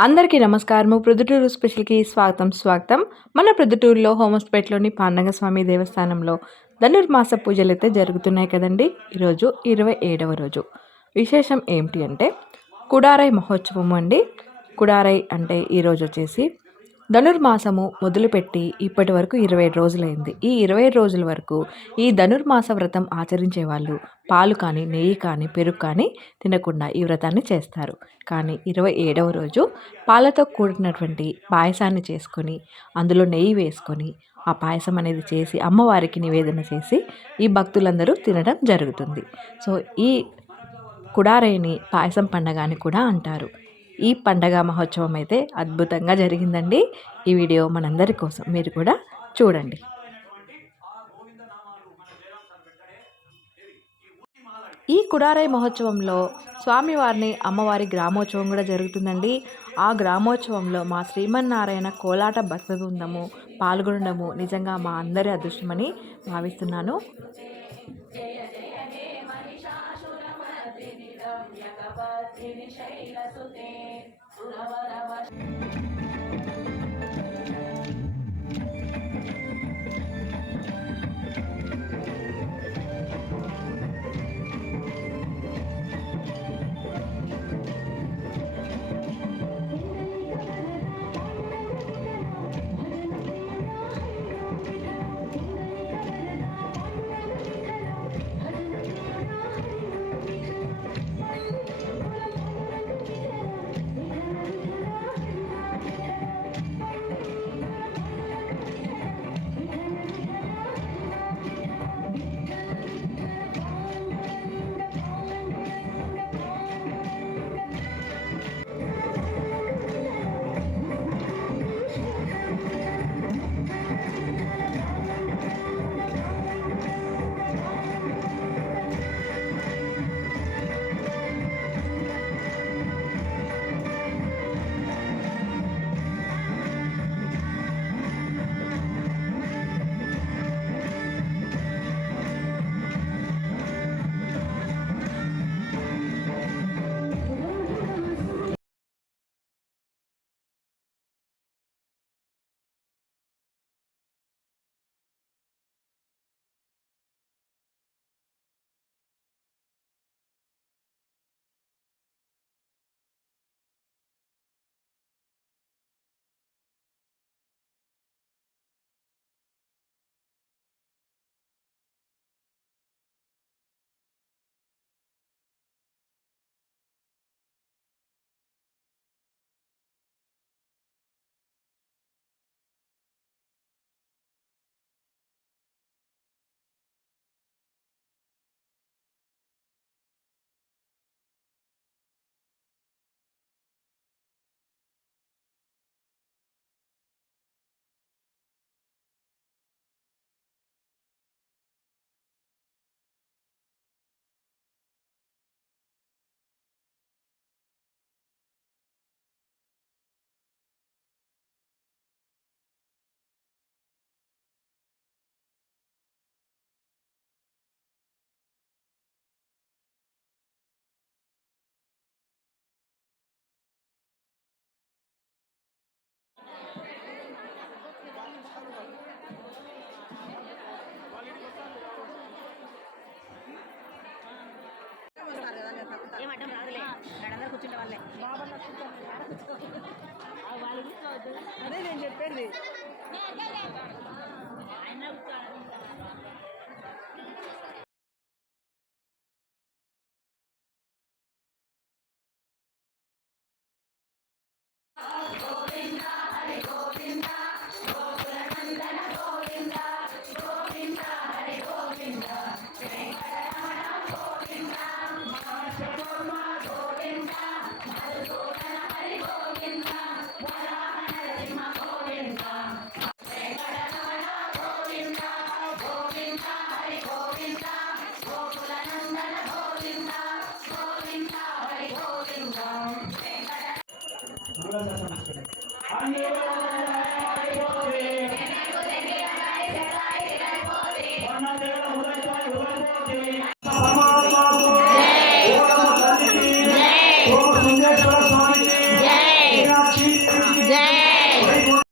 అందరికీ నమస్కారము. ప్రొద్దుటూరు స్పెషల్‌కి స్వాగతం. మన ప్రొద్దుటూరులో హోమస్పేటలోని పాండరంగ స్వామి దేవస్థానంలో ధనుర్మాస పూజలైతే జరుగుతున్నాయి కదండీ! ఈరోజు 27వ రోజు. విశేషం ఏమిటి అంటే కుడారై మహోత్సవం అండి. కుడారై అంటే ఈరోజు వచ్చేసి ధనుర్మాసము మొదలుపెట్టి ఇప్పటి వరకు 27 రోజులైంది. ఈ 27 రోజుల వరకు ఈ ధనుర్మాస వ్రతం ఆచరించే వాళ్ళు పాలు కానీ, నెయ్యి కానీ, పెరుగు కానీ తినకుండా ఈ వ్రతాన్ని చేస్తారు. కానీ 27వ రోజు పాలతో కూడినటువంటి పాయసాన్ని చేసుకొని, అందులో నెయ్యి వేసుకొని, ఆ పాయసం అనేది చేసి అమ్మవారికి నివేదన చేసి ఈ భక్తులందరూ తినడం జరుగుతుంది. సో, ఈ కుడారైని పాయసం పండగ అని కూడా అంటారు. ఈ పండగ మహోత్సవం అయితే అద్భుతంగా జరిగిందండి. ఈ వీడియో మనందరి కోసం మీరు కూడా చూడండి. ఈ కుడారై మహోత్సవంలో స్వామివారిని అమ్మవారి గ్రామోత్సవం కూడా జరుగుతుందండి. ఆ గ్రామోత్సవంలో మా శ్రీమన్నారాయణ కోలాట భక్త బృందము పాల్గొనడము నిజంగా మా అందరి అదృష్టమని భావిస్తున్నాను. ఏమంటాం రాదులే అందరూ కూర్చుంటే వాళ్ళే అదే నేను చెప్పేది.